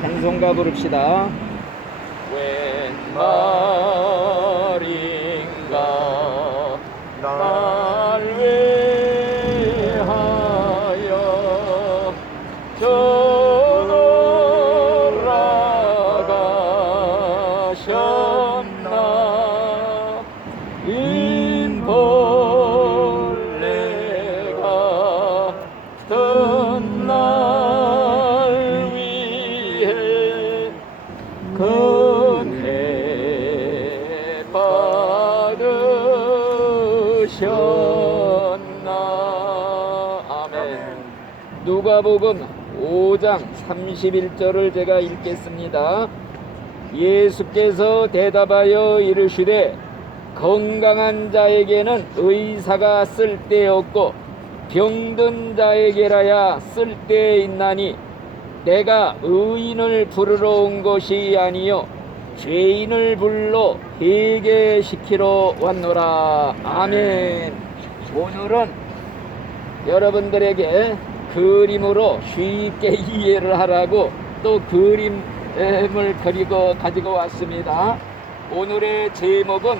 찬송가 부릅시다. 웬 말인가 날 위하여 전하가셨나. 인벌레가 던 날 위해 은혜 받으셨나. 아멘. 누가복음 5장 31절을 제가 읽겠습니다. 예수께서 대답하여 이르시되 건강한 자에게는 의사가 쓸데없고 병든 자에게라야 쓸데있나니 내가 의인을 부르러 온 것이 아니요 죄인을 불러 회개시키러 왔노라. 아멘. 오늘은 여러분들에게 그림으로 쉽게 이해를 하라고 또 그림을 가지고 왔습니다. 오늘의 제목은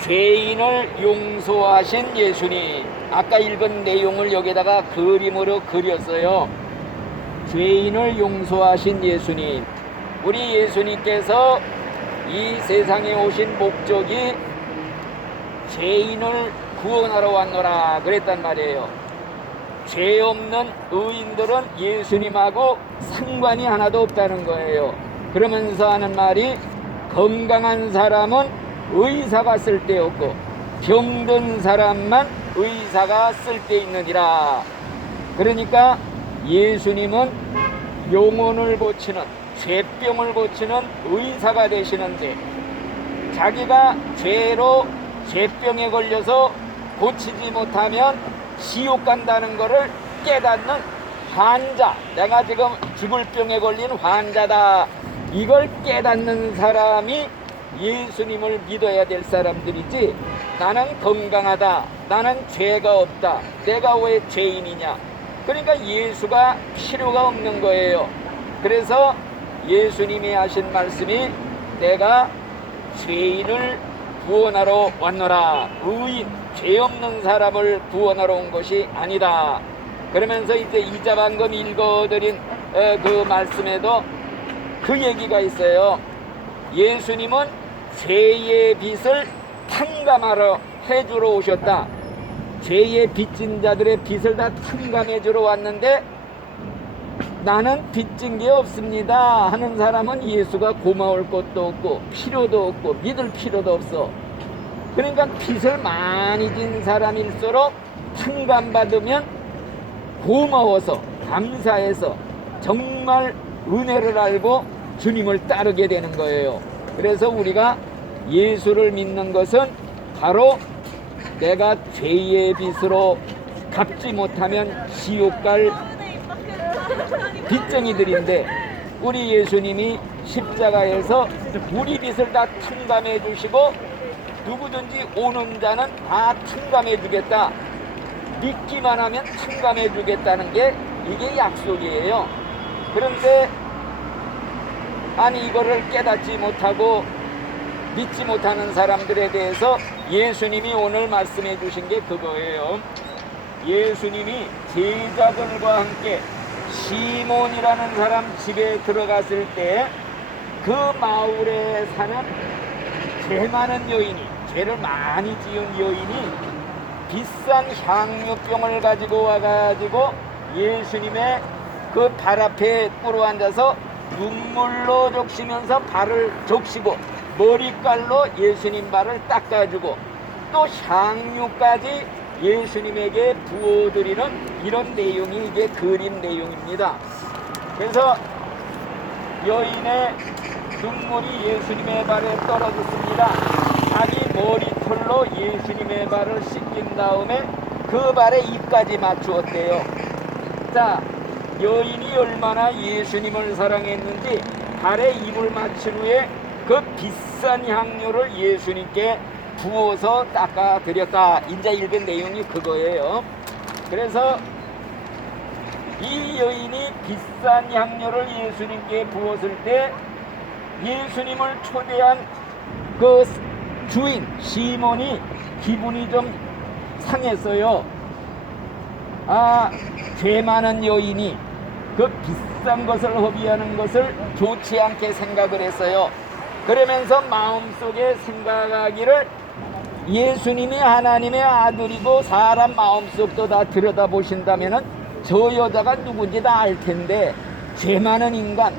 죄인을 용서하신 예수님. 아까 읽은 내용을 여기다가 그림으로 그렸어요. 죄인을 용서하신 예수님. 우리 예수님께서 이 세상에 오신 목적이 죄인을 구원하러 왔노라 그랬단 말이에요. 죄 없는 의인들은 예수님하고 상관이 하나도 없다는 거예요. 그러면서 하는 말이 건강한 사람은 의사가 쓸데없고 병든 사람만 의사가 쓸데있느니라. 그러니까 예수님은 영혼을 고치는, 죄병을 고치는 의사가 되시는데 자기가 죄병에 걸려서 고치지 못하면 지옥 간다는 것을 깨닫는 환자, 내가 지금 죽을 병에 걸린 환자다, 이걸 깨닫는 사람이 예수님을 믿어야 될 사람들이지, 나는 건강하다, 나는 죄가 없다, 내가 왜 죄인이냐. 그러니까 예수가 필요가 없는 거예요. 그래서 예수님이 하신 말씀이 내가 죄인을 구원하러 왔노라. 의인, 죄 없는 사람을 구원하러 온 것이 아니다. 그러면서 이제 이자방금 읽어드린 그 말씀에도 그 얘기가 있어요. 예수님은 죄의 빚을 탕감하러 해주러 오셨다. 죄의 빚진 자들의 빚을 다 탕감해 주러 왔는데 나는 빚진 게 없습니다 하는 사람은 예수가 고마울 것도 없고 필요도 없고 믿을 필요도 없어. 그러니까 빚을 많이 진 사람일수록 탕감받으면 고마워서 감사해서 정말 은혜를 알고 주님을 따르게 되는 거예요. 그래서 우리가 예수를 믿는 것은 바로 내가 죄의 빚으로 갚지 못하면 지옥 갈 빚쟁이들인데 우리 예수님이 십자가에서 우리 빚을 다 탕감해 주시고 누구든지 오는 자는 다 탕감해 주겠다, 믿기만 하면 탕감해 주겠다는 게 이게 약속이에요. 그런데 아니 이거를 깨닫지 못하고 믿지 못하는 사람들에 대해서 예수님이 오늘 말씀해 주신 게 그거예요. 예수님이 제자들과 함께 시몬이라는 사람 집에 들어갔을 때 그 마을에 사는 죄 많은 여인이, 죄를 많이 지은 여인이 비싼 향유병을 가지고 와가지고 예수님의 그 발 앞에 꿇어 앉아서 눈물로 적시면서 발을 적시고 머리깔로 예수님 발을 닦아주고 또 향유까지 예수님에게 부어드리는 이런 내용이 이게 그림 내용입니다. 그래서 여인의 눈물이 예수님의 발에 떨어졌습니다. 자기 머리털로 예수님의 발을 씻긴 다음에 그 발에 입까지 맞추었대요. 자, 여인이 얼마나 예수님을 사랑했는지 발에 입을 맞춘 후에 그 비싼 향료를 예수님께 부어서 닦아드렸다. 이제 읽은 내용이 그거예요. 그래서 이 여인이 비싼 향료를 예수님께 부었을 때 예수님을 초대한 그 주인 시몬이 기분이 좀 상했어요. 죄 많은 여인이 그 비싼 것을 허비하는 것을 좋지 않게 생각을 했어요. 그러면서 마음속에 생각하기를 예수님이 하나님의 아들이고 사람 마음속도 다 들여다보신다면은 저 여자가 누군지 다 알 텐데, 죄 많은 인간,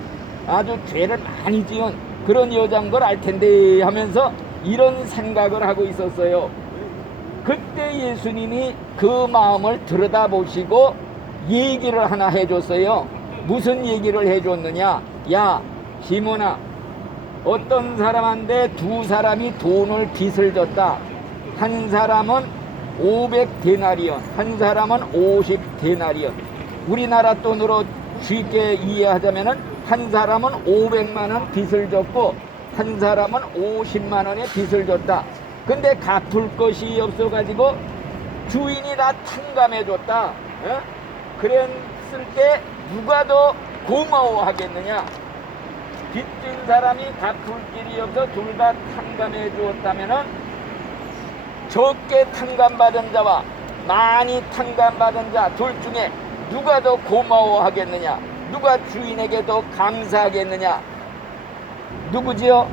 아주 죄를 많이 지은 그런 여자인 걸 알 텐데 하면서 이런 생각을 하고 있었어요. 그때 예수님이 그 마음을 들여다보시고 얘기를 하나 해줬어요. 무슨 얘기를 해줬느냐? 야 시몬아, 어떤 사람한테 두 사람이 돈을 빚을 졌다. 한 사람은 500데나리온, 한 사람은 50데나리온. 우리나라 돈으로 쉽게 이해하자면은 한 사람은 500만 원 빚을 졌고 한 사람은 50만 원의 빚을 졌다. 근데 갚을 것이 없어가지고 주인이 다 탕감해 줬다. 그랬을 때 누가 더 고마워하겠느냐? 빚진 사람이 갚을 길이 없어 둘 다 탕감해 주었다면은 적게 탕감받은 자와 많이 탕감받은 자 둘 중에 누가 더 고마워하겠느냐? 누가 주인에게 더 감사하겠느냐? 누구지요?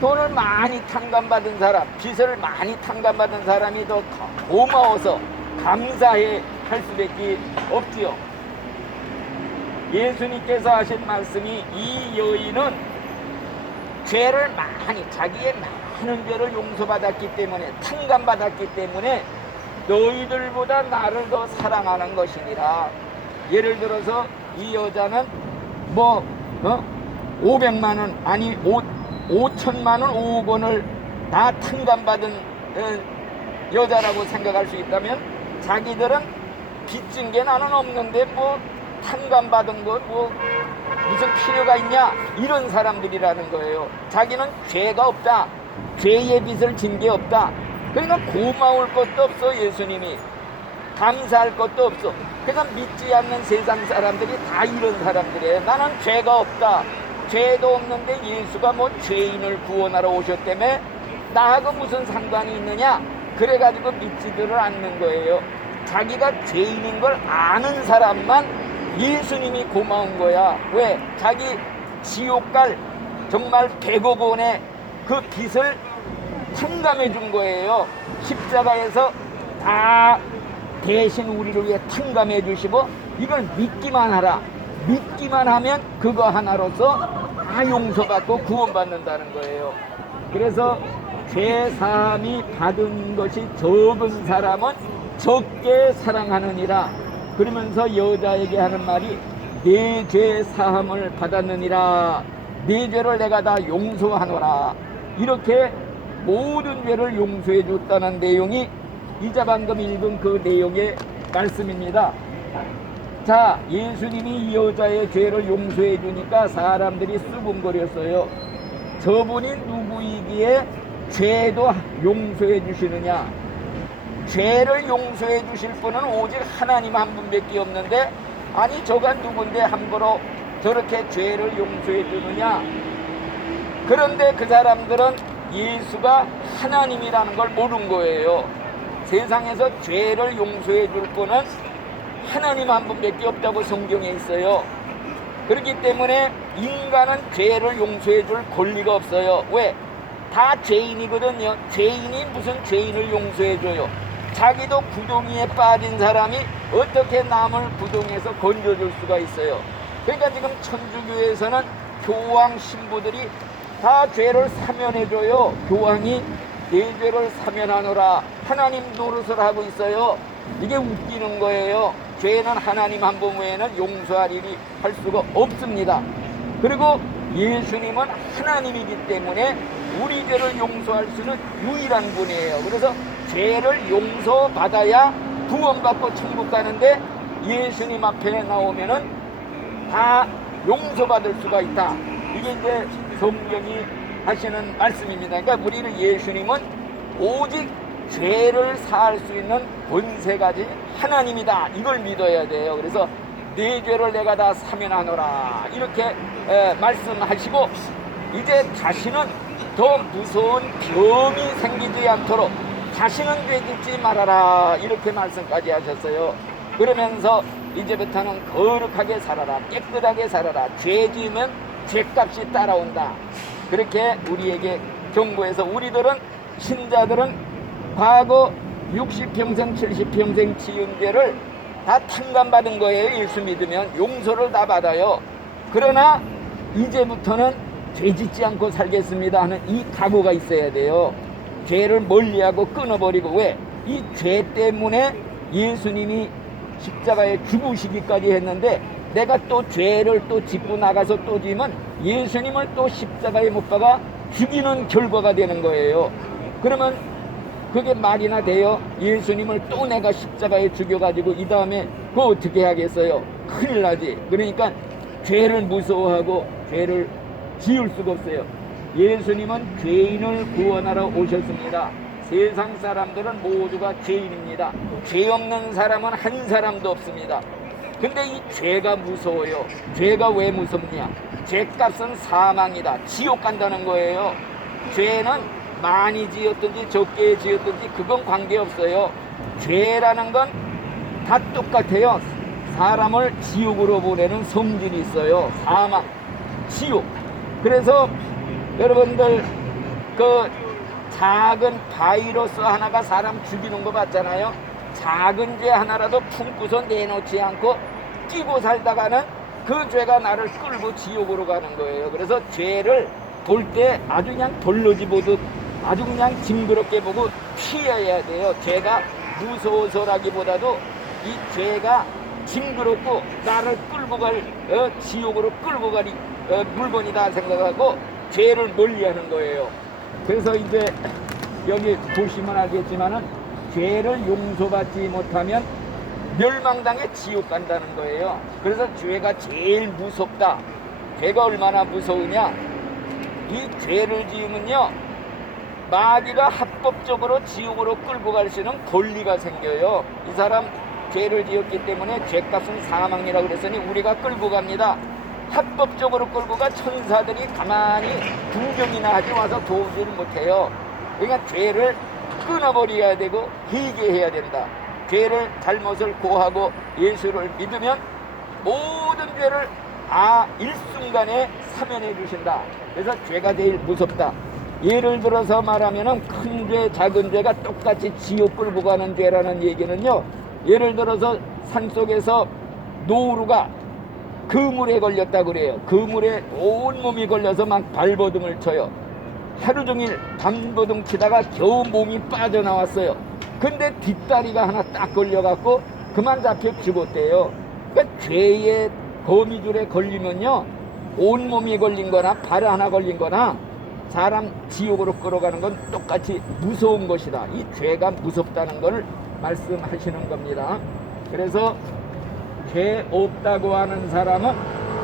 돈을 많이 탕감받은 사람, 빚을 많이 탕감받은 사람이 더 고마워서 감사해 할 수밖에 없지요. 예수님께서 하신 말씀이 이 여인은 죄를 많이, 자기의 많은 죄를 용서받았기 때문에, 탕감받았기 때문에 너희들보다 나를 더 사랑하는 것이니라. 예를 들어서 이 여자는 500만 원 아니 5천만 원, 5억 원을 다 탕감받은 여자라고 생각할 수 있다면, 자기들은 빚진 게 나는 없는데 탕감받은 거 무슨 필요가 있냐, 이런 사람들이라는 거예요. 자기는 죄가 없다, 죄의 빚을 진 게 없다. 그러니까 고마울 것도 없어. 예수님이 감사할 것도 없어. 그래서 믿지 않는 세상 사람들이 다 이런 사람들이에요. 나는 죄가 없다, 죄도 없는데 예수가 죄인을 구원하러 오셨다며 나하고 무슨 상관이 있느냐, 그래가지고 믿지들을 않는 거예요. 자기가 죄인인 걸 아는 사람만 예수님이 고마운 거야. 왜? 자기 지옥 갈 정말 100억 원의 그 빚을 탕감해 준 거예요. 십자가에서 다 대신 우리를 위해 탕감해 주시고, 이걸 믿기만 하라. 믿기만 하면 그거 하나로서 다 용서받고 구원받는다는 거예요. 그래서 죄 사함이 받은 것이 적은 사람은 적게 사랑하느니라. 그러면서 여자에게 하는 말이 내 죄 사함을 받았느니라. 네 죄를 내가 다 용서하노라. 이렇게 모든 죄를 용서해 줬다는 내용이 이자 방금 읽은 그 내용의 말씀입니다. 자, 예수님이 이 여자의 죄를 용서해 주니까 사람들이 수군거렸어요. 저분이 누구이기에 죄도 용서해 주시느냐? 죄를 용서해 주실 분은 오직 하나님 한 분밖에 없는데, 아니 저가 누군데 함부로 저렇게 죄를 용서해 주느냐? 그런데 그 사람들은 예수가 하나님이라는 걸 모르는 거예요. 세상에서 죄를 용서해 줄 분은 하나님 한 분밖에 없다고 성경에 있어요. 그렇기 때문에 인간은 죄를 용서해 줄 권리가 없어요. 왜? 다 죄인이거든요. 죄인이 무슨 죄인을 용서해 줘요? 자기도 구덩이에 빠진 사람이 어떻게 남을 구덩이에서 건져줄 수가 있어요? 그러니까 지금 천주교에서는 교황 신부들이 다 죄를 사면해 줘요. 교황이 내 죄를 사면하노라 하나님 노릇을 하고 있어요. 이게 웃기는 거예요. 죄는 하나님 한 분 외에는 용서할 일이 할 수가 없습니다. 그리고 예수님은 하나님이기 때문에 우리 죄를 용서할 수 있는 유일한 분이에요. 그래서 죄를 용서받아야 구원받고 천국 가는데, 예수님 앞에 나오면은 다 용서받을 수가 있다. 이게 이제 성경이 하시는 말씀입니다. 그러니까 우리는 예수님은 오직 죄를 사할 수 있는 권세가 가진 하나님이다. 이걸 믿어야 돼요. 그래서 네 죄를 내가 다 사면하노라 이렇게 말씀하시고, 이제 다시는 더 무서운 병이 생기지 않도록 다시는 죄짓지 말아라 이렇게 말씀까지 하셨어요. 그러면서 이제부터는 거룩하게 살아라, 깨끗하게 살아라, 죄 지으면 죄값이 따라온다. 그렇게 우리에게 경고해서, 우리들은, 신자들은 과거 60평생 70평생 지은 죄를 다 탕감받은 거예요. 예수 믿으면 용서를 다 받아요. 그러나 이제부터는 죄 짓지 않고 살겠습니다 하는 이 각오가 있어야 돼요. 죄를 멀리하고 끊어버리고, 왜? 이 죄 때문에 예수님이 십자가에 죽으시기까지 했는데, 내가 또 죄를 또 짓고 나가서 또 지면 예수님을 또 십자가에 못 박아 죽이는 결과가 되는 거예요. 그러면 그게 말이나 돼요? 예수님을 또 내가 십자가에 죽여가지고 이 다음에 그거 어떻게 하겠어요? 큰일 나지. 그러니까 죄를 무서워하고 죄를 지을 수가 없어요. 예수님은 죄인을 구원하러 오셨습니다. 세상 사람들은 모두가 죄인입니다. 죄 없는 사람은 한 사람도 없습니다. 근데 이 죄가 무서워요. 죄가 왜 무섭냐? 죄값은 사망이다. 지옥 간다는 거예요. 죄는 많이 지었든지 적게 지었든지 그건 관계없어요. 죄라는 건 다 똑같아요. 사람을 지옥으로 보내는 성질이 있어요. 사망, 지옥. 그래서 여러분들 그 작은 바이러스 하나가 사람 죽이는 거 봤잖아요. 작은 죄 하나라도 품고서 내놓지 않고 끼고 살다가는 그 죄가 나를 끌고 지옥으로 가는 거예요. 그래서 죄를 볼 때 아주 그냥 돌로지 보듯 아주 그냥 징그럽게 보고 피해야 돼요. 죄가 무서워서라기보다도 이 죄가 징그럽고 나를 끌고 갈 지옥으로 끌고 갈 물건이다 생각하고 죄를 멀리하는 거예요. 그래서 이제 여기 보시면 알겠지만은 죄를 용서받지 못하면 멸망당해 지옥 간다는 거예요. 그래서 죄가 제일 무섭다. 죄가 얼마나 무서우냐? 이 죄를 지으면요, 마귀가 합법적으로 지옥으로 끌고 갈 수 있는 권리가 생겨요. 이 사람 죄를 지었기 때문에 죄값은 사망이라고 그랬으니 우리가 끌고 갑니다. 합법적으로 끌고 가 천사들이 가만히 구경이나 하지 와서 도우지를 못해요. 그러니까 죄를 끊어버려야 되고 회개해야 된다. 죄를 잘못을 고하고 예수를 믿으면 모든 죄를 일순간에 사면해 주신다. 그래서 죄가 제일 무섭다. 예를 들어서 말하면 큰 죄, 작은 죄가 똑같이 지옥 끌고 가는 죄라는 얘기는요, 예를 들어서 산속에서 노루가 그물에 걸렸다 그래요. 그물에 온 몸이 걸려서 막 발버둥을 쳐요. 하루 종일 발버둥 치다가 겨우 몸이 빠져나왔어요. 근데 뒷다리가 하나 딱 걸려갖고 그만 잡혀 죽었대요. 그러니까 죄의 거미줄에 걸리면요, 온 몸이 걸린 거나 발 하나 걸린 거나 사람 지옥으로 끌어가는 건 똑같이 무서운 것이다. 이 죄가 무섭다는 걸 말씀하시는 겁니다. 그래서 죄 없다고 하는 사람은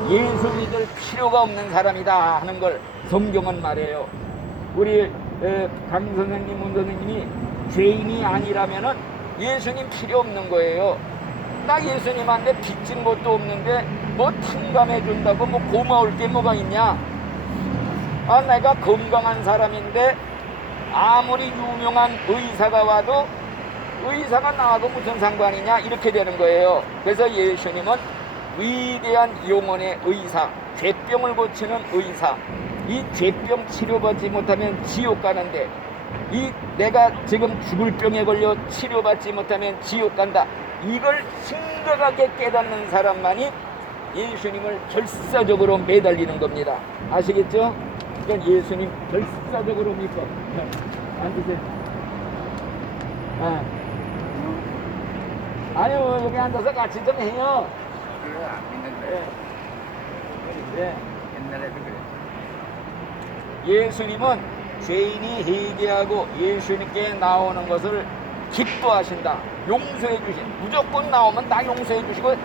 예수 믿을 필요가 없는 사람이다 하는 걸 성경은 말해요. 우리 강 선생님, 문 선생님이 죄인이 아니라면은 예수님 필요 없는 거예요. 나 예수님한테 빚진 것도 없는데 뭐 탕감해 준다고 뭐 고마울 게 뭐가 있냐? 내가 건강한 사람인데 아무리 유명한 의사가 와도 의사가 나하고 무슨 상관이냐 이렇게 되는 거예요. 그래서 예수님은 위대한 영혼의 의사, 죄병을 고치는 의사. 이 죄병 치료받지 못하면 지옥 가는데, 이 내가 지금 죽을 병에 걸려 치료받지 못하면 지옥 간다. 이걸 심각하게 깨닫는 사람만이 예수님을 결사적으로 매달리는 겁니다. 아시겠죠? 그러니까 예수님 결사적으로 믿고 앉으세요. 아유, 여기 앉아서 같이 좀 해요. 그래, 안 믿는데. 네. 옛날에도 그래. 예수님은 죄인이 회개하고 예수님께 나오는 것을 기뻐하신다. 용서해 주신, 무조건 나오면 다 용서해 주시고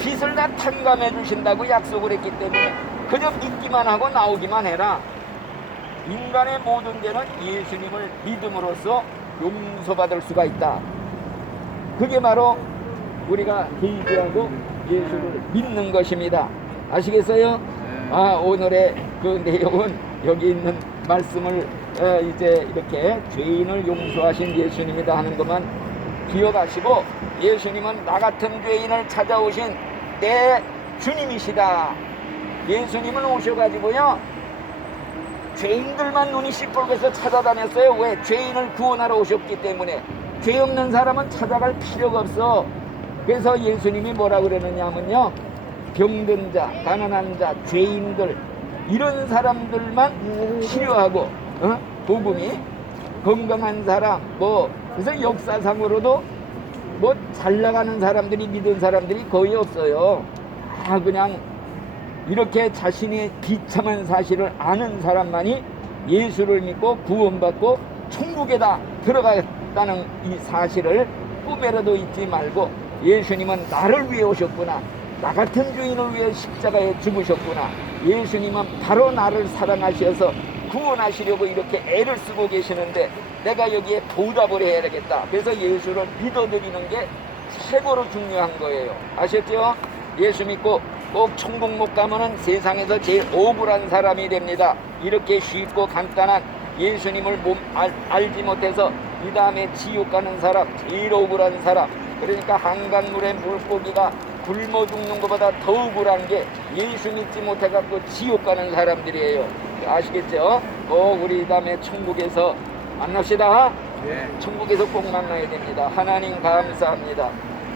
빚을 다 탕감해 주신다고 약속을 했기 때문에 그저 믿기만 하고 나오기만 해라. 인간의 모든 죄는 예수님을 믿음으로써 용서받을 수가 있다. 그게 바로 우리가 회개하고 예수를 믿는 것입니다. 아시겠어요? 오늘의 그 내용은 여기 있는 말씀을 이제 이렇게 죄인을 용서하신 예수님이다 하는 것만 기억하시고, 예수님은 나 같은 죄인을 찾아오신 내 주님이시다. 예수님은 오셔가지고요, 죄인들만 눈이 시뻘겋게 찾아다녔어요. 왜? 죄인을 구원하러 오셨기 때문에. 죄 없는 사람은 찾아갈 필요가 없어. 그래서 예수님이 뭐라 그러느냐면요, 병든 자, 가난한 자, 죄인들, 이런 사람들만 치료하고, 복음이 건강한 사람, 그래서 역사상으로도 잘 나가는 사람들이, 믿은 사람들이 거의 없어요. 그냥 이렇게 자신의 비참한 사실을 아는 사람만이 예수를 믿고 구원받고 천국에다 들어갔다는 이 사실을 꿈에라도 잊지 말고, 예수님은 나를 위해 오셨구나, 나 같은 죄인을 위해 십자가에 죽으셨구나, 예수님은 바로 나를 사랑하셔서 구원하시려고 이렇게 애를 쓰고 계시는데 내가 여기에 보답을 해야 되겠다. 그래서 예수를 믿어드리는 게 최고로 중요한 거예요. 아셨죠? 예수 믿고 꼭 천국 못 가면은 세상에서 제일 억울한 사람이 됩니다. 이렇게 쉽고 간단한 예수님을 알지 못해서 이 다음에 지옥 가는 사람, 제일 억울한 사람. 그러니까 한강물에 물고기가 굶어 죽는 것보다 더 억울한 게 예수 믿지 못해갖고 지옥 가는 사람들이에요. 아시겠죠? 우리 이 다음에 천국에서 만납시다. 네. 천국에서 꼭 만나야 됩니다. 하나님 감사합니다.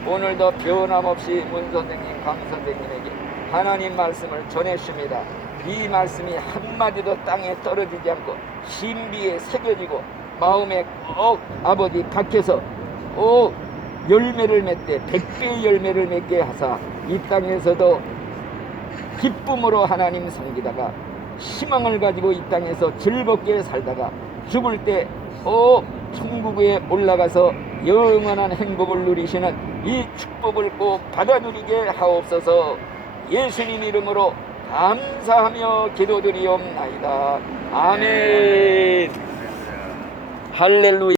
오늘도 변함없이 문 선생님, 강 선생님에게 하나님 말씀을 전했습니다. 이 말씀이 한마디도 땅에 떨어지지 않고 신비에 새겨지고 마음에 꼭 아버지 박혀서 열매를 맺되 100배의 열매를 맺게 하사 이 땅에서도 기쁨으로 하나님 섬기다가 희망을 가지고 이 땅에서 즐겁게 살다가 죽을 때 천국에 올라가서 영원한 행복을 누리시는 이 축복을 꼭 받아 누리게 하옵소서. 예수님 이름으로 감사하며 기도드리옵나이다. 아멘. 할렐루야.